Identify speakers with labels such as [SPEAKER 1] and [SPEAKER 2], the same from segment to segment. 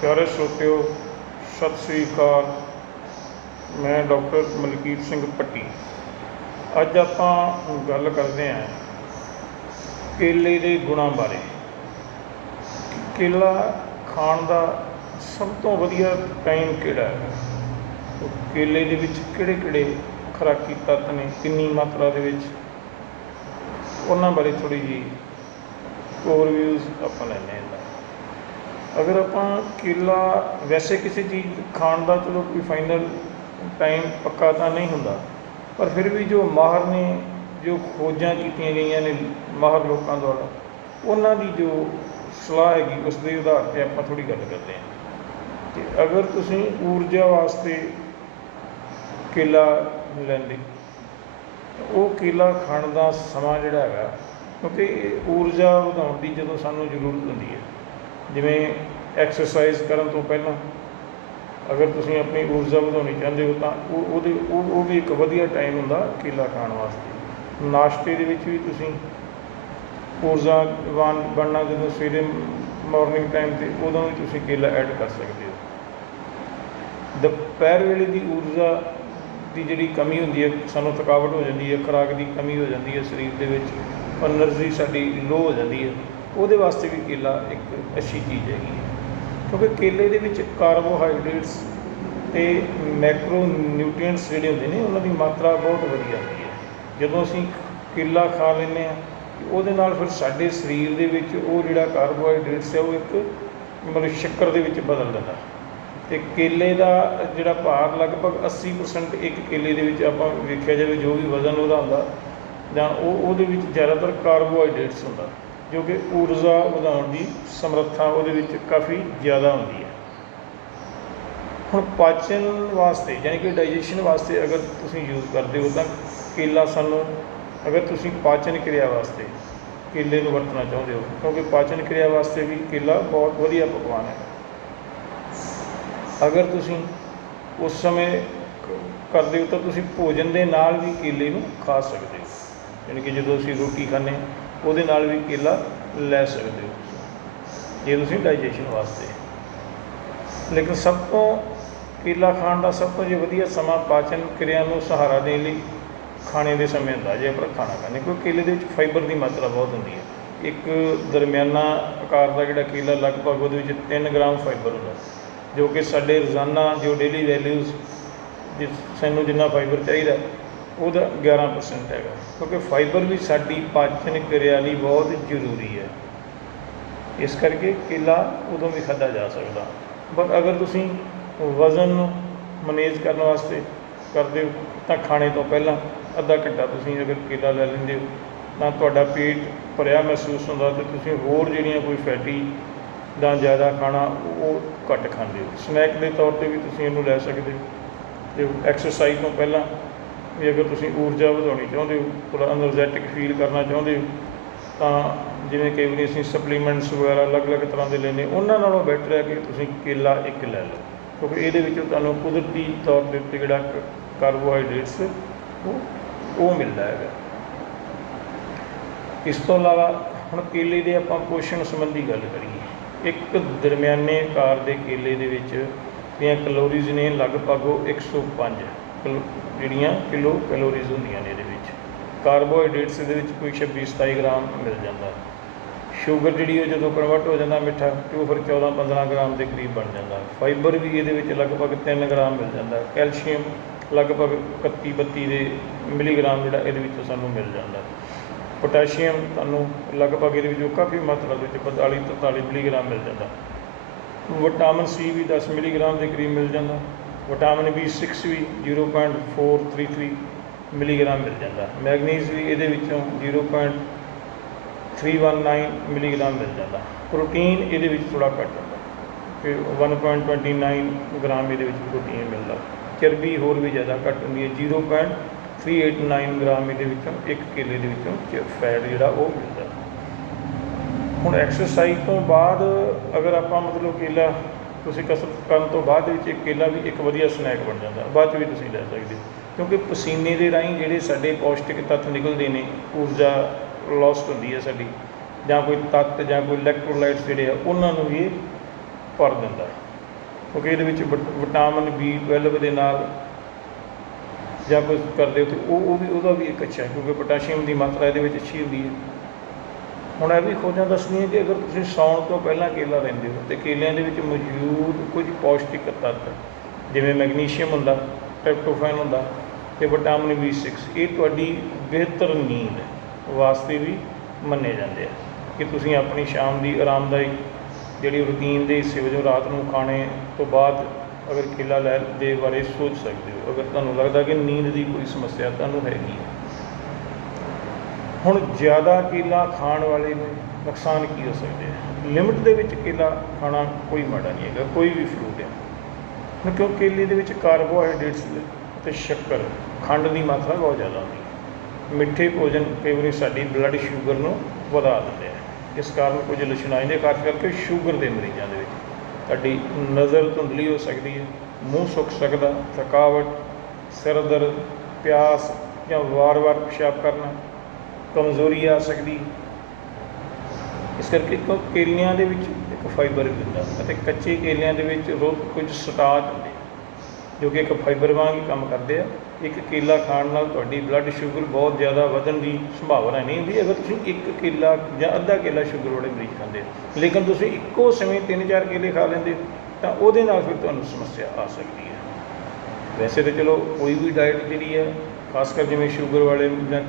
[SPEAKER 1] ਪਿਆਰੇ ਸਰੋਤਿਓ ਸਤਿ ਸ੍ਰੀ ਅਕਾਲ। ਮੈਂ ਡਾਕਟਰ ਮਲਕੀਤ ਸਿੰਘ ਪੱਟੀ। ਅੱਜ ਆਪਾਂ ਗੱਲ ਕਰਦੇ ਹਾਂ ਕੇਲੇ ਦੇ ਗੁਣਾਂ ਬਾਰੇ। ਕੇਲਾ ਖਾਣ ਦਾ ਸਭ ਤੋਂ ਵਧੀਆ ਟਾਈਮ ਕਿਹੜਾ ਹੈ? ਕੇਲੇ ਦੇ ਵਿੱਚ ਕਿਹੜੇ ਕਿਹੜੇ ਖੁਰਾਕੀ ਤੱਤ ਨੇ? ਕਿੰਨੀ ਮਾਤਰਾ ਦੇ ਵਿੱਚ? ਉਹਨਾਂ ਬਾਰੇ ਥੋੜੀ ਜੀ ਓਵਰਵਿਊਜ਼ ਆਪਾਂ ਲੈਂਦੇ ਹਾਂ। ਅਗਰ ਆਪਾਂ ਕੇਲਾ ਵੈਸੇ ਕਿਸੇ ਚੀਜ਼ ਖਾਣ ਦਾ ਚਲੋ ਕੋਈ ਫਾਈਨਲ ਟਾਈਮ ਪੱਕਾ ਤਾਂ ਨਹੀਂ ਹੁੰਦਾ, ਪਰ ਫਿਰ ਵੀ ਜੋ ਮਾਹਰ ਨੇ, ਜੋ ਖੋਜਾਂ ਕੀਤੀਆਂ ਗਈਆਂ ਨੇ ਮਾਹਰ ਲੋਕਾਂ ਦੁਆਰਾ, ਉਹਨਾਂ ਦੀ ਜੋ ਸਲਾਹ ਹੈਗੀ, ਉਸ ਦੇ ਆਧਾਰ ਤੇ ਆਪਾਂ ਥੋੜੀ ਗੱਲ ਕਰਦੇ ਹਾਂ। ਕਿ ਅਗਰ ਤੁਸੀਂ ਊਰਜਾ ਵਾਸਤੇ ਕੇਲਾ ਲੈਂਦੇ ਉਹ ਕੇਲਾ ਖਾਣ ਦਾ ਸਮਾਂ ਜਿਹੜਾ ਹੈਗਾ, ਕਿਉਂਕਿ ਊਰਜਾ ਵਧਾਉਣ ਦੀ ਜਦੋਂ ਸਾਨੂੰ ਜ਼ਰੂਰਤ ਹੁੰਦੀ ਹੈ। ਜਿਵੇਂ ਐਕਸਰਸਾਈਜ਼ ਕਰਨ ਤੋਂ ਪਹਿਲਾਂ ਅਗਰ ਤੁਸੀਂ ਆਪਣੀ ਊਰਜਾ ਵਧਾਉਣੀ ਚਾਹੁੰਦੇ ਹੋ ਤਾਂ ਉਹ ਉਹਦੇ ਉਹ ਉਹ ਵੀ ਇੱਕ ਵਧੀਆ ਟਾਈਮ ਹੁੰਦਾ ਕੇਲਾ ਖਾਣ ਵਾਸਤੇ। ਨਾਸ਼ਤੇ ਦੇ ਵਿੱਚ ਵੀ ਤੁਸੀਂ ਊਰਜਾ ਊਰਜਾਵਾਨ ਬਣਨਾ ਜਦੋਂ ਸਵੇਰੇ ਮਾਰਨਿੰਗ ਟਾਈਮ ਤੇ ਉਦੋਂ ਵੀ ਤੁਸੀਂ ਕੇਲਾ ਐਡ ਕਰ ਸਕਦੇ ਹੋ। ਦੁਪਹਿਰ ਵੇਲੇ ਦੀ ਊਰਜਾ ਦੀ ਜਿਹੜੀ ਕਮੀ ਹੁੰਦੀ ਹੈ, ਸਾਨੂੰ ਥਕਾਵਟ ਹੋ ਜਾਂਦੀ ਹੈ, ਖਰਾਕ ਦੀ ਕਮੀ ਹੋ ਜਾਂਦੀ ਹੈ ਸਰੀਰ ਦੇ ਵਿੱਚ ਐਨਰਜੀ ਸਾਡੀ ਲੋ ਹੋ ਜਾਂਦੀ ਹੈ। ਉਹਦੇ ਵਾਸਤੇ ਵੀ ਕੇਲਾ ਇੱਕ ਅੱਛੀ ਚੀਜ਼ ਹੈਗੀ ਹੈ। ਕਿਉਂਕਿ ਕੇਲੇ ਦੇ ਵਿੱਚ ਕਾਰਬੋਹਾਈਡਰੇਟਸ ਤੇ ਮੈਕਰੋ ਨਿਊਟ੍ਰੀਐਂਟਸ ਜਿਹੜੇ ਹੁੰਦੇ ਨੇ, ਉਹਨਾਂ ਦੀ ਮਾਤਰਾ ਬਹੁਤ ਵਧੀਆ ਹੁੰਦੀ ਹੈ। ਜਦੋਂ ਅਸੀਂ ਕੇਲਾ ਖਾ ਲੈਂਦੇ ਹਾਂ, ਉਹਦੇ ਨਾਲ ਫਿਰ ਸਾਡੇ ਸਰੀਰ ਦੇ ਵਿੱਚ ਉਹ ਜਿਹੜਾ ਕਾਰਬੋਹਾਈਡਰੇਟਸ ਹੈ, ਉਹ ਇੱਕ ਮਤਲਬ ਸ਼ੱਕਰ ਦੇ ਵਿੱਚ ਬਦਲ ਦਿੰਦਾ। ਤੇ ਕੇਲੇ ਦਾ ਜਿਹੜਾ ਭਾਰ ਲਗਭਗ 80% ਇੱਕ ਕੇਲੇ ਦੇ ਵਿੱਚ ਆਪਾਂ ਵੇਖਿਆ ਜਾਵੇ, ਜੋ ਵੀ ਵਜ਼ਨ ਉਹਦਾ ਹੁੰਦਾ, ਜਾਂ ਉਹ ਉਹਦੇ ਵਿੱਚ ਜ਼ਿਆਦਾਤਰ ਕਾਰਬੋਹਾਈਡਰੇਟਸ ਹੁੰਦਾ। ਜੋ ਕਿ ਊਰਜਾ ਵਧਾਉਣ ਦੀ ਸਮਰੱਥਾ ਉਹਦੇ ਵਿੱਚ ਕਾਫੀ ਜ਼ਿਆਦਾ ਹੁੰਦੀ ਹੈ। ਹੁਣ ਪਾਚਨ ਵਾਸਤੇ ਯਾਨੀ ਕਿ ਡਾਈਜੈਸ਼ਨ ਵਾਸਤੇ ਅਗਰ ਤੁਸੀਂ ਯੂਜ਼ ਕਰਦੇ ਹੋ ਤਾਂ ਕੇਲਾ ਸਾਨੂੰ, ਅਗਰ ਤੁਸੀਂ ਪਾਚਨ ਕਿਰਿਆ ਵਾਸਤੇ ਕੇਲੇ ਨੂੰ ਵਰਤਣਾ ਚਾਹੁੰਦੇ ਹੋ, ਕਿਉਂਕਿ ਪਾਚਨ ਕਿਰਿਆ ਵਾਸਤੇ ਵੀ ਕੇਲਾ ਬਹੁਤ ਵਧੀਆ ਪਕਵਾਨ ਹੈ। ਅਗਰ ਤੁਸੀਂ ਉਸ ਸਮੇਂ ਕਰਦੇ ਹੋ ਤਾਂ ਤੁਸੀਂ ਭੋਜਨ ਦੇ ਨਾਲ ਵੀ ਕੇਲੇ ਨੂੰ ਖਾ ਸਕਦੇ ਹੋ। ਯਾਨੀ ਕਿ ਜਦੋਂ ਅਸੀਂ ਰੋਟੀ ਖਾਂਦੇ ਉਹਦੇ ਨਾਲ ਵੀ ਕੇਲਾ ਲੈ ਸਕਦੇ ਹੋ। ਜੇ ਤੁਸੀਂ ਡਾਈਜੈਸ਼ਨ ਵਾਸਤੇ। ਲੇਕਿਨ ਸਭ ਤੋਂ ਕੇਲਾ ਖਾਣ ਦਾ ਸਭ ਤੋਂ ਜੇ ਵਧੀਆ ਸਮਾਂ ਪਾਚਨ ਕਿਰਿਆ ਨੂੰ ਸਹਾਰਾ ਦੇਣ ਲਈ ਖਾਣੇ ਦੇ ਸਮੇਂ ਹੁੰਦਾ, ਜੇ ਆਪਾਂ ਖਾਣਾ ਖਾਂਦੇ ਕਿਉਂਕਿ ਕੇਲੇ ਦੇ ਵਿੱਚ ਫਾਈਬਰ ਦੀ ਮਾਤਰਾ ਬਹੁਤ ਹੁੰਦੀ ਹੈ। ਇੱਕ ਦਰਮਿਆਨਾ ਆਕਾਰ ਦਾ ਜਿਹੜਾ ਕੇਲਾ ਲਗਭਗ ਉਹਦੇ ਵਿੱਚ 3 ਗ੍ਰਾਮ ਫਾਈਬਰ ਹੁੰਦਾ। ਜੋ ਕਿ ਸਾਡੇ ਰੋਜ਼ਾਨਾ, ਜੋ ਡੇਲੀ ਵੈਲਿਊਜ਼ ਜਿਸ ਸਾਨੂੰ ਜਿੰਨਾ ਫਾਈਬਰ ਚਾਹੀਦਾ ਉਹਦਾ 11% ਹੈਗਾ। ਕਿਉਂਕਿ ਫਾਈਬਰ ਵੀ ਸਾਡੀ ਪਾਚਨ ਕਿਰਿਆ ਲਈ ਬਹੁਤ ਜ਼ਰੂਰੀ ਹੈ। ਇਸ ਕਰਕੇ ਕੇਲਾ ਉਦੋਂ ਵੀ ਖਾਧਾ ਜਾ ਸਕਦਾ। ਪਰ ਅਗਰ ਤੁਸੀਂ ਵਜ਼ਨ ਨੂੰ ਮੈਨੇਜ ਕਰਨ ਵਾਸਤੇ ਕਰਦੇ ਹੋ, ਤਾਂ ਖਾਣੇ ਤੋਂ ਪਹਿਲਾਂ ਅੱਧਾ ਘੰਟਾ ਤੁਸੀਂ ਅਗਰ ਕੇਲਾ ਲੈ ਲੈਂਦੇ ਹੋ, ਤਾਂ ਤੁਹਾਡਾ ਪੇਟ ਭਰਿਆ ਮਹਿਸੂਸ ਹੁੰਦਾ ਤੇ ਤੁਸੀਂ ਹੋਰ ਜਿਹੜੀਆਂ ਕੋਈ ਫੈਟੀ ਦਾ ਜ਼ਿਆਦਾ ਖਾਣਾ ਉਹ ਘੱਟ ਖਾਂਦੇ ਹੋ। ਸਨੈਕ ਦੇ ਤੌਰ ਤੇ ਵੀ ਤੁਸੀਂ ਇਹਨੂੰ ਲੈ ਸਕਦੇ ਹੋ। ਤੇ ਐਕਸਰਸਾਈਜ਼ ਤੋਂ ਪਹਿਲਾਂ ਵੀ ਅਗਰ ਤੁਸੀਂ ਊਰਜਾ ਵਧਾਉਣੀ ਚਾਹੁੰਦੇ ਹੋ ਥੋੜਾ એનર્ਜੈਟਿਕ ਫੀਲ ਕਰਨਾ ਚਾਹੁੰਦੇ ਹੋ, ਤਾਂ ਜਿਵੇਂ ਕਈ ਵਾਰੀ ਅਸੀਂ ਸਪਲੀਮੈਂਟਸ ਵਗੈਰਾ ਅਲੱਗ-ਅਲੱਗ ਤਰ੍ਹਾਂ ਦੇ ਲੈਨੇ ਉਹਨਾਂ ਨਾਲੋਂ ਬੈਟਰ ਹੈ ਕਿ ਤੁਸੀਂ ਕੇਲਾ ਇੱਕ ਲੈ ਲਓ। ਕਿਉਂਕਿ ਇਹਦੇ ਵਿੱਚੋਂ ਤੁਹਾਨੂੰ ਕੁਦਰਤੀ ਤੌਰ ਤੇ ਉੱਤੇ ਜਿਹੜਾ ਕਾਰਬੋਹਾਈਡਰੇਟਸ ਉਹ ਉਹ ਮਿਲਦਾ ਹੈਗਾ। ਇਸ ਤੋਂ ਇਲਾਵਾ ਹੁਣ ਕੇਲੇ ਦੇ ਆਪਾਂ ਪੋਸ਼ਣ ਸੰਬੰਧੀ ਗੱਲ ਕਰੀਏ। ਇੱਕ ਦਰਮਿਆਨੇ ਆਕਾਰ ਦੇ ਕੇਲੇ ਦੇ ਵਿੱਚ ਦੀਆਂ ਕੈਲੋਰੀਜ਼ ਨੇ ਲਗਭਗ 105 ਕਿਲੋ ਜਿਹੜੀਆਂ ਕਿਲੋ ਕੈਲੋਰੀਜ਼ ਹੁੰਦੀਆਂ ਨੇ ਇਹਦੇ ਵਿੱਚ। ਕਾਰਬੋਹਾਈਡਰੇਟਸ ਇਹਦੇ ਵਿੱਚ ਕੋਈ 26 27 ਗ੍ਰਾਮ ਮਿਲ ਜਾਂਦਾ। ਸ਼ੂਗਰ ਜਿਹੜੀ ਉਹ ਜਦੋਂ ਕਨਵਰਟ ਹੋ ਜਾਂਦਾ ਮਿੱਠਾ, ਤੇ ਉਹ ਫਿਰ 14 15 ਗ੍ਰਾਮ ਦੇ ਕਰੀਬ ਬਣ ਜਾਂਦਾ। ਫਾਈਬਰ ਵੀ ਇਹਦੇ ਵਿੱਚ ਲਗਭਗ 3 ਗ੍ਰਾਮ ਮਿਲ ਜਾਂਦਾ। ਕੈਲਸ਼ੀਅਮ ਲਗਭਗ 31 32 ਦੇ ਮਿਲੀਗ੍ਰਾਮ ਜਿਹੜਾ ਇਹਦੇ ਵਿੱਚੋਂ ਸਾਨੂੰ ਮਿਲ ਜਾਂਦਾ। ਪੋਟਾਸ਼ੀਅਮ ਤੁਹਾਨੂੰ ਲਗਭਗ ਇਹਦੇ ਵਿੱਚੋਂ ਕਾਫੀ ਮਾਤਰਾ ਦੇ ਵਿੱਚ 42 43 ਮਿਲੀਗ੍ਰਾਮ ਮਿਲ ਜਾਂਦਾ। ਵਿਟਾਮਿਨ ਸੀ ਵੀ 10 ਮਿਲੀਗ੍ਰਾਮ ਦੇ ਕਰੀਬ ਮਿਲ ਜਾਂਦਾ। ਵਿਟਾਮਿਨ B6 ਵੀ 0.433 ਮਿਲੀਗ੍ਰਾਮ ਮਿਲ ਜਾਂਦਾ। ਮੈਗਨੀਜ਼ ਵੀ ਇਹਦੇ ਵਿੱਚੋਂ 0.319 ਮਿਲੀਗ੍ਰਾਮ ਮਿਲ ਜਾਂਦਾ। ਪ੍ਰੋਟੀਨ ਇਹਦੇ ਵਿੱਚ ਥੋੜਾ ਘੱਟ ਹੁੰਦਾ। ਕਿ 1.29 ਗ੍ਰਾਮ ਇਹਦੇ ਵਿੱਚ ਪ੍ਰੋਟੀਨ ਮਿਲਦਾ। ਚਰਬੀ ਹੋਰ ਵੀ ਜ਼ਿਆਦਾ ਘੱਟ ਹੁੰਦੀ ਹੈ। 0.389 ਗ੍ਰਾਮ ਇਹਦੇ ਵਿੱਚੋਂ ਇੱਕ ਕੇਲੇ ਦੇ ਵਿੱਚੋਂ ਫੈਟ ਜਿਹੜਾ ਉਹ ਮਿਲਦਾ। ਹੁਣ ਐਕਸਰਸਾਈਜ਼ ਤੋਂ ਬਾਅਦ ਅਗਰ ਆਪਾਂ ਮਤਲਬ ਕੇਲਾ ਤੁਸੀਂ ਕਸਰਤ ਕਰਨ ਤੋਂ ਬਾਅਦ ਦੇ ਵਿੱਚ ਇੱਕ ਕੇਲਾ ਵੀ ਇੱਕ ਵਧੀਆ ਸਨੈਕ ਬਣ ਜਾਂਦਾ। ਬਾਅਦ 'ਚ ਵੀ ਤੁਸੀਂ ਲੈ ਸਕਦੇ ਹੋ। ਕਿਉਂਕਿ ਪਸੀਨੇ ਦੇ ਰਾਹੀਂ ਜਿਹੜੇ ਸਾਡੇ ਪੌਸ਼ਟਿਕ ਤੱਤ ਨਿਕਲਦੇ ਨੇ, ਊਰਜਾ ਲੋਸਟ ਹੁੰਦੀ ਹੈ ਸਾਡੀ, ਜਾਂ ਕੋਈ ਤੱਤ ਜਾਂ ਕੋਈ ਇਲੈਕਟ੍ਰੋਲਾਈਟਸ ਜਿਹੜੇ ਆ, ਉਹਨਾਂ ਨੂੰ ਵੀ ਭਰ ਦਿੰਦਾ ਕਿਉਂਕਿ ਇਹਦੇ ਵਿੱਚ ਵਿਟ- ਵਿਟਾਮਿਨ B12 ਦੇ ਨਾਲ ਜਾਂ ਕੁਝ ਕਰਦੇ ਹੋ ਤੇ ਉਹ ਉਹ ਵੀ, ਉਹਦਾ ਵੀ ਇੱਕ ਅੱਛਾ ਹੈ, ਕਿਉਂਕਿ ਪੋਟਾਸ਼ੀਅਮ ਦੀ ਮਾਤਰਾ ਇਹਦੇ ਵਿੱਚ ਅੱਛੀ ਹੁੰਦੀ ਹੈ। ਹੁਣ ਇਹ ਵੀ ਖੋਜਾਂ ਦੱਸਣੀਆਂ ਕਿ ਅਗਰ ਤੁਸੀਂ ਸੌਣ ਤੋਂ ਪਹਿਲਾਂ ਕੇਲਾ ਲੈਂਦੇ ਹੋ ਤੇ ਕੇਲਿਆਂ ਦੇ ਵਿੱਚ ਮੌਜੂਦ ਕੁਝ ਪੌਸ਼ਟਿਕ ਤੱਤ, ਜਿਵੇਂ ਮੈਗਨੀਸ਼ੀਅਮ ਹੁੰਦਾ, ਟ੍ਰਿਪਟੋਫੈਨ ਹੁੰਦਾ ਤੇ ਵਿਟਾਮਿਨ B6 ਇਹ ਤੁਹਾਡੀ ਬਿਹਤਰ ਨੀਂਦ ਵਾਸਤੇ ਵੀ ਮੰਨੇ ਜਾਂਦੇ ਆ ਕਿ ਤੁਸੀਂ ਆਪਣੀ ਸ਼ਾਮ ਦੀ ਆਰਾਮਦਾਇਕ ਜਿਹੜੀ ਰੁਟੀਨ ਦੇ ਹਿੱਸੇ ਵਜੋਂ ਰਾਤ ਨੂੰ ਖਾਣੇ ਤੋਂ ਬਾਅਦ ਅਗਰ ਕੇਲਾ ਲੈ ਦੇ ਬਾਰੇ ਸੋਚ ਸਕਦੇ ਹੋ। ਅਗਰ ਤੁਹਾਨੂੰ ਲੱਗਦਾ ਕਿ ਨੀਂਦ ਦੀ ਕੋਈ ਸਮੱਸਿਆ ਤੁਹਾਨੂੰ ਹੈਗੀ ਹੈ ਹੁਣ ਜ਼ਿਆਦਾ ਕੇਲਾ ਖਾਣ ਵਾਲੇ ਨੂੰ ਨੁਕਸਾਨ ਕੀ ਹੋ ਸਕਦੇ ਆ? ਲਿਮਟ ਦੇ ਵਿੱਚ ਕੇਲਾ ਖਾਣਾ ਕੋਈ ਮਾੜਾ ਨਹੀਂ ਹੈਗਾ, ਕੋਈ ਵੀ ਫਰੂਟ ਹੈ ਹੁਣ ਕਿਉਂ ਕੇਲੇ ਦੇ ਵਿੱਚ ਕਾਰਬੋਹਾਈਡਰੇਟਸ ਤੇ ਸ਼ੱਕਰ ਖੰਡ ਦੀ ਮਾਤਰਾ ਬਹੁਤ ਜ਼ਿਆਦਾ ਹੁੰਦੀ ਹੈ। ਮਿੱਠੇ ਭੋਜਨ ਕਈ ਵਾਰੀ ਸਾਡੀ ਬਲੱਡ ਸ਼ੂਗਰ ਨੂੰ ਵਧਾ ਦਿੰਦੇ ਆ। ਇਸ ਕਾਰਨ ਕੁਝ ਲੱਛਣ ਆ ਜਾਂਦੇ ਖਾਸ ਕਰਕੇ ਸ਼ੂਗਰ ਦੇ ਮਰੀਜ਼ਾਂ ਦੇ ਵਿੱਚ। ਤੁਹਾਡੀ ਨਜ਼ਰ ਧੁੰਦਲੀ ਹੋ ਸਕਦੀ ਹੈ, ਮੂੰਹ ਸੁੱਕ ਸਕਦਾ, ਥਕਾਵਟ, ਸਿਰ ਦਰਦ, ਪਿਆਸ ਜਾਂ ਵਾਰ-ਵਾਰ ਪਿਸ਼ਾਬ ਕਰਨਾ। ਕਮਜ਼ੋਰੀ ਆ ਸਕਦੀ। ਇਸ ਕਰਕੇ ਕਿਉਂ ਕੇਲਿਆਂ ਦੇ ਵਿੱਚ ਇੱਕ ਫਾਈਬਰ ਵੀ ਹੁੰਦਾ ਅਤੇ ਕੱਚੇ ਕੇਲਿਆਂ ਦੇ ਵਿੱਚ ਰੋ ਕੁਝ ਸਟਾਰਚ ਹੁੰਦੇ ਜੋ ਕਿ ਇੱਕ ਫਾਈਬਰ ਵਾਂਗ ਹੀ ਕੰਮ ਕਰਦੇ ਆ। ਇੱਕ ਕੇਲਾ ਖਾਣ ਨਾਲ ਤੁਹਾਡੀ ਬਲੱਡ ਸ਼ੂਗਰ ਬਹੁਤ ਜ਼ਿਆਦਾ ਵਧਣ ਦੀ ਸੰਭਾਵਨਾ ਨਹੀਂ ਹੁੰਦੀ। ਅਗਰ ਤੁਸੀਂ ਇੱਕ ਕੇਲਾ ਜਾਂ ਅੱਧਾ ਕੇਲਾ ਸ਼ੂਗਰ ਵਾਲੇ ਮਰੀਜ਼ ਖਾਂਦੇ ਲੇਕਿਨ ਤੁਸੀਂ ਇੱਕੋ ਸਮੇਂ ਤਿੰਨ ਚਾਰ ਕੇਲੇ ਖਾ ਲੈਂਦੇ ਤਾਂ ਉਹਦੇ ਨਾਲ ਫਿਰ ਤੁਹਾਨੂੰ ਸਮੱਸਿਆ ਆ ਸਕਦੀ ਹੈ। ਵੈਸੇ ਤਾਂ ਚਲੋ ਕੋਈ ਵੀ ਡਾਈਟ ਜਿਹੜੀ ਹੈ ਖਾਸ ਕਰ ਜਿਵੇਂ ਸ਼ੂਗਰ ਵਾਲੇ ਜਾਂ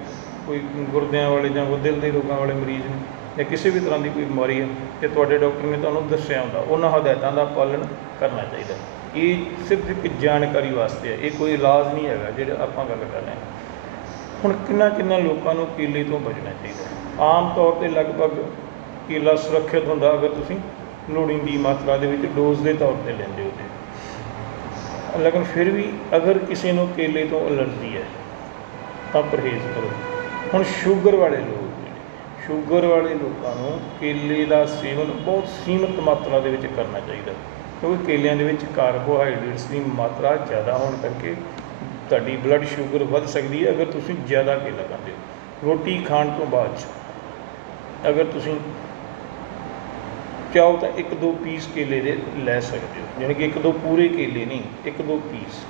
[SPEAKER 1] ਕੋਈ ਗੁਰਦਿਆਂ ਵਾਲੇ ਜਾਂ ਉਹ ਦਿਲ ਦੇ ਰੋਗਾਂ ਵਾਲੇ ਮਰੀਜ਼ ਨੇ ਜਾਂ ਕਿਸੇ ਵੀ ਤਰ੍ਹਾਂ ਦੀ ਕੋਈ ਬਿਮਾਰੀ ਹੈ ਤੇ ਤੁਹਾਡੇ ਡਾਕਟਰ ਨੇ ਤੁਹਾਨੂੰ ਦੱਸਿਆ ਹੁੰਦਾ, ਉਹਨਾਂ ਹਦਾਇਤਾਂ ਦਾ ਪਾਲਣ ਕਰਨਾ ਚਾਹੀਦਾ ਇਹ ਸਿਰਫ ਇੱਕ ਜਾਣਕਾਰੀ ਵਾਸਤੇ ਹੈ, ਇਹ ਕੋਈ ਇਲਾਜ ਨਹੀਂ ਹੈਗਾ ਜਿਹੜਾ ਆਪਾਂ ਗੱਲ ਕਰ ਰਹੇ ਹਾਂ। ਹੁਣ ਕਿੰਨਾ ਕਿੰਨਾ ਲੋਕਾਂ ਨੂੰ ਕੇਲੇ ਤੋਂ ਬਚਣਾ ਚਾਹੀਦਾ ਆਮ ਤੌਰ ਤੇ ਲਗਭਗ ਕੇਲਾ ਸੁਰੱਖਿਅਤ ਹੁੰਦਾ ਅਗਰ ਤੁਸੀਂ ਲੋੜੀਂਦੀ ਮਾਤਰਾ ਦੇ ਵਿੱਚ ਡੋਜ਼ ਦੇ ਤੌਰ ਤੇ ਲੈਂਦੇ ਹੋ ਤੇ। ਲੇਕਿਨ ਫਿਰ ਵੀ ਅਗਰ ਕਿਸੇ ਨੂੰ ਕੇਲੇ ਤੋਂ ਐਲਰਜੀ ਹੈ, ਤਾਂ ਪਰਹੇਜ਼ ਕਰੋ। ਹੁਣ ਸ਼ੂਗਰ ਵਾਲੇ ਲੋਕ ਜਿਹੜੇ, ਸ਼ੂਗਰ ਵਾਲੇ ਲੋਕਾਂ ਨੂੰ ਕੇਲੇ ਦਾ ਸੇਵਨ ਬਹੁਤ ਸੀਮਿਤ ਮਾਤਰਾ ਦੇ ਵਿੱਚ ਕਰਨਾ ਚਾਹੀਦਾ। ਕਿਉਂਕਿ ਕੇਲਿਆਂ ਦੇ ਵਿੱਚ ਕਾਰਬੋਹਾਈਡਰੇਟਸ ਦੀ ਮਾਤਰਾ ਜ਼ਿਆਦਾ ਹੋਣ ਕਰਕੇ ਤੁਹਾਡੀ ਬਲੱਡ ਸ਼ੂਗਰ ਵੱਧ ਸਕਦੀ ਹੈ। ਅਗਰ ਤੁਸੀਂ ਜ਼ਿਆਦਾ ਕੇਲਾ ਖਾਂਦੇ ਹੋ, ਰੋਟੀ ਖਾਣ ਤੋਂ ਬਾਅਦ 'ਚ, ਅਗਰ ਤੁਸੀਂ ਚਾਹੋ ਤਾਂ ਇੱਕ ਦੋ ਪੀਸ ਕੇਲੇ ਦੇ ਲੈ ਸਕਦੇ ਹੋ। ਯਾਨੀ ਕਿ ਇੱਕ ਦੋ ਪੂਰੇ ਕੇਲੇ ਨਹੀਂ, ਇੱਕ ਦੋ ਪੀਸ।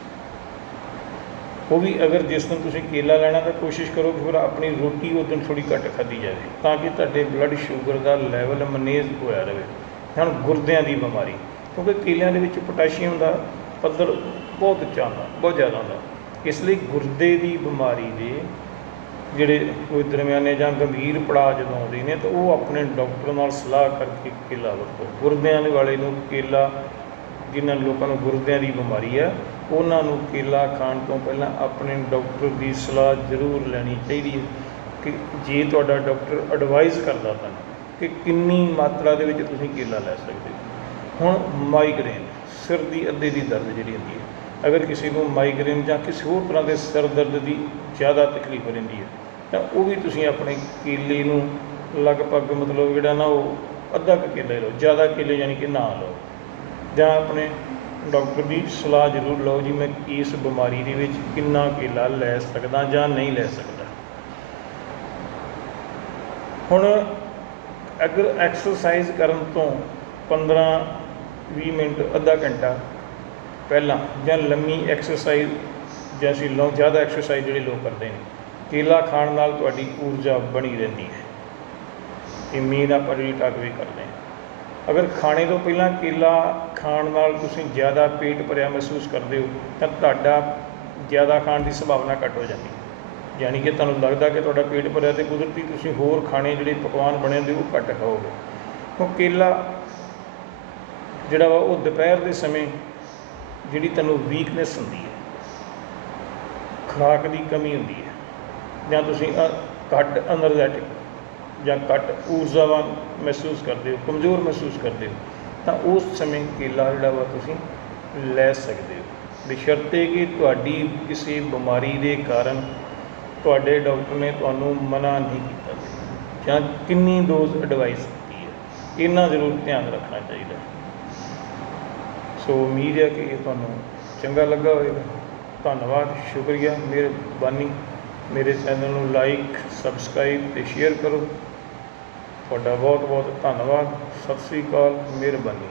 [SPEAKER 1] ਉਹ ਵੀ ਅਗਰ ਜਿਸ ਦਿਨ ਤੁਸੀਂ ਕੇਲਾ ਲੈਣਾ ਤਾਂ ਕੋਸ਼ਿਸ਼ ਕਰੋ ਕਿ ਫਿਰ ਆਪਣੀ ਰੋਟੀ ਉਹ ਦਿਨ ਥੋੜੀ ਘੱਟ ਖਾਧੀ ਜਾਵੇ ਤਾਂ ਕਿ ਤੁਹਾਡੇ ਬਲੱਡ ਸ਼ੂਗਰ ਦਾ ਲੈਵਲ ਮੈਨੇਜ ਹੋਇਆ ਰਹੇ। ਹੁਣ ਗੁਰਦਿਆਂ ਦੀ ਬਿਮਾਰੀ, ਕਿਉਂਕਿ ਕੇਲਿਆਂ ਦੇ ਵਿੱਚ ਪੋਟਾਸ਼ੀਅਮ ਦਾ ਪੱਧਰ ਬਹੁਤ ਉੱਚਾ ਹੁੰਦਾ ਬਹੁਤ ਜ਼ਿਆਦਾ ਹੁੰਦਾ। ਇਸ ਲਈ ਗੁਰਦੇ ਦੀ ਬਿਮਾਰੀ ਦੇ ਜਿਹੜੇ ਕੋਈ ਦਰਮਿਆਨੇ ਜਾਂ ਗੰਭੀਰ ਪੜਾਅ ਜਦੋਂ ਆਉਂਦੇ ਨੇ ਤਾਂ ਉਹ ਆਪਣੇ ਡਾਕਟਰ ਨਾਲ ਸਲਾਹ ਕਰਕੇ ਕੇਲਾ ਵਰਤੋ। ਗੁਰਦਿਆਂ ਦੇ ਵਾਲੇ ਨੂੰ ਕੇਲਾ, ਜਿਨ੍ਹਾਂ ਲੋਕਾਂ ਨੂੰ ਗੁਰਦਿਆਂ ਦੀ ਬਿਮਾਰੀ ਆ ਉਹਨਾਂ ਨੂੰ ਕੇਲਾ ਖਾਣ ਤੋਂ ਪਹਿਲਾਂ ਆਪਣੇ ਡਾਕਟਰ ਦੀ ਸਲਾਹ ਜ਼ਰੂਰ ਲੈਣੀ ਚਾਹੀਦੀ ਹੈ ਕਿ ਜੇ ਤੁਹਾਡਾ ਡਾਕਟਰ ਐਡਵਾਈਸ ਕਰਦਾ ਤੁਹਾਨੂੰ ਕਿ ਕਿੰਨੀ ਮਾਤਰਾ ਦੇ ਵਿੱਚ ਤੁਸੀਂ ਕੇਲਾ ਲੈ ਸਕਦੇ ਹੋ। ਹੁਣ ਮਾਈਗ੍ਰੇਨ ਸਿਰ ਦੀ ਅੱਧੇ ਦੀ ਦਰਦ ਜਿਹੜੀ ਹੁੰਦੀ ਹੈ, ਅਗਰ ਕਿਸੇ ਨੂੰ ਮਾਈਗ੍ਰੇਨ ਜਾਂ ਕਿਸੇ ਹੋਰ ਤਰ੍ਹਾਂ ਦੇ ਸਿਰ ਦਰਦ ਦੀ ਜ਼ਿਆਦਾ ਤਕਲੀਫ ਰਹਿੰਦੀ ਹੈ, ਤਾਂ ਉਹ ਵੀ ਤੁਸੀਂ ਆਪਣੇ ਕੇਲੇ ਨੂੰ ਲਗਭਗ ਮਤਲਬ ਜਿਹੜਾ ਨਾ ਉਹ ਅੱਧਾ ਕੁ ਕੇਲੇ ਲਓ, ਜ਼ਿਆਦਾ ਕੇਲੇ ਯਾਨੀ ਕਿ ਨਾ ਲਓ। ਜਾਂ ਆਪਣੇ ਡਾਕਟਰ ਦੀ ਸਲਾਹ ਜ਼ਰੂਰ ਲਓ ਜੀ, ਮੈਂ ਇਸ ਬਿਮਾਰੀ ਦੇ ਵਿੱਚ ਕਿੰਨਾ ਕੇਲਾ ਲੈ ਸਕਦਾ ਜਾਂ ਨਹੀਂ ਲੈ ਸਕਦਾ। ਹੁਣ ਅਗਰ ਐਕਸਰਸਾਈਜ਼ ਕਰਨ ਤੋਂ 15 20 ਮਿੰਟ, ਅੱਧਾ ਘੰਟਾ ਪਹਿਲਾਂ ਜਾਂ ਲੰਮੀ ਐਕਸਰਸਾਈਜ਼ ਜਾਂ ਅਸੀਂ ਲੋ, ਜ਼ਿਆਦਾ ਐਕਸਰਸਾਈਜ਼ ਜਿਹੜੇ ਲੋਕ ਕਰਦੇ ਨੇ, ਕੇਲਾ ਖਾਣ ਨਾਲ ਤੁਹਾਡੀ ਊਰਜਾ ਬਣੀ ਰਹਿੰਦੀ ਹੈ। ਇਹ ਮੀਂਹ ਆਪਾਂ ਜਿਹੜੀ ਟੱਕ ਵੀ ਕਰਦੇ ਹਾਂ। ਅਗਰ ਖਾਣੇ ਤੋਂ ਪਹਿਲਾਂ ਕੇਲਾ ਖਾਣ ਨਾਲ ਤੁਸੀਂ ਜ਼ਿਆਦਾ ਪੇਟ ਭਰਿਆ ਮਹਿਸੂਸ ਕਰਦੇ ਹੋ, ਤਾਂ ਤੁਹਾਡਾ ਜ਼ਿਆਦਾ ਖਾਣ ਦੀ ਸੰਭਾਵਨਾ ਘੱਟ ਹੋ ਜਾਂਦੀ। ਹੈ ਯਾਨੀ ਕਿ ਤੁਹਾਨੂੰ ਲੱਗਦਾ ਕਿ ਤੁਹਾਡਾ ਪੇਟ ਭਰਿਆ ਤੇ ਕੁਦਰਤੀ ਤੁਸੀਂ ਹੋਰ ਖਾਣੇ ਜਿਹੜੇ ਪਕਵਾਨ ਬਣੇ ਹੁੰਦੇ, ਉਹ ਘੱਟ ਖਾਓਗੇ। ਉਹ ਕੇਲਾ ਜਿਹੜਾ ਵਾ, ਉਹ ਦੁਪਹਿਰ ਦੇ ਸਮੇਂ ਜਿਹੜੀ ਤੁਹਾਨੂੰ ਵੀਕਨੈਸ ਹੁੰਦੀ ਹੈ, ਖੁਰਾਕ ਦੀ ਕਮੀ ਹੁੰਦੀ ਹੈ, ਜਾਂ ਤੁਸੀਂ ਘੱਟ ਐਨਰਜੈਟਿਕ ਜਾਂ ਘੱਟ ਊਰਜਾਵਾਨ ਮਹਿਸੂਸ ਕਰਦੇ ਹੋ, ਕਮਜ਼ੋਰ ਮਹਿਸੂਸ ਕਰਦੇ ਹੋ ਤਾਂ ਉਸ ਸਮੇਂ ਕੇਲਾ ਜਿਹੜਾ ਵਾ ਤੁਸੀਂ ਲੈ ਸਕਦੇ ਹੋ। ਬਸ਼ਰਤੇ ਕਿ ਤੁਹਾਡੀ ਕਿਸੇ ਬਿਮਾਰੀ ਦੇ ਕਾਰਨ ਤੁਹਾਡੇ ਡਾਕਟਰ ਨੇ ਤੁਹਾਨੂੰ ਮਨਾ ਨਹੀਂ ਕੀਤਾ। ਜਾਂ ਕਿੰਨੀ ਡੋਜ਼ ਐਡਵਾਈਸ ਕੀਤੀ ਹੈ, ਇਹਨਾਂ ਜ਼ਰੂਰ ਧਿਆਨ ਰੱਖਣਾ ਚਾਹੀਦਾ ਸੋ ਉਮੀਦ ਹੈ ਕਿ ਇਹ ਤੁਹਾਨੂੰ ਚੰਗਾ ਲੱਗਾ ਹੋਵੇਗਾ। ਧੰਨਵਾਦ, ਸ਼ੁਕਰੀਆ, ਮਿਹਰਬਾਨੀ। ਮੇਰੇ ਚੈਨਲ ਨੂੰ ਲਾਈਕ ਸਬਸਕ੍ਰਾਈਬ ਤੇ ਸ਼ੇਅਰ ਕਰੋ। ਤੁਹਾਡਾ ਬਹੁਤ ਬਹੁਤ ਧੰਨਵਾਦ। ਸਤਿ ਸ੍ਰੀ ਅਕਾਲ ਮਿਹਰਬਾਨੀ।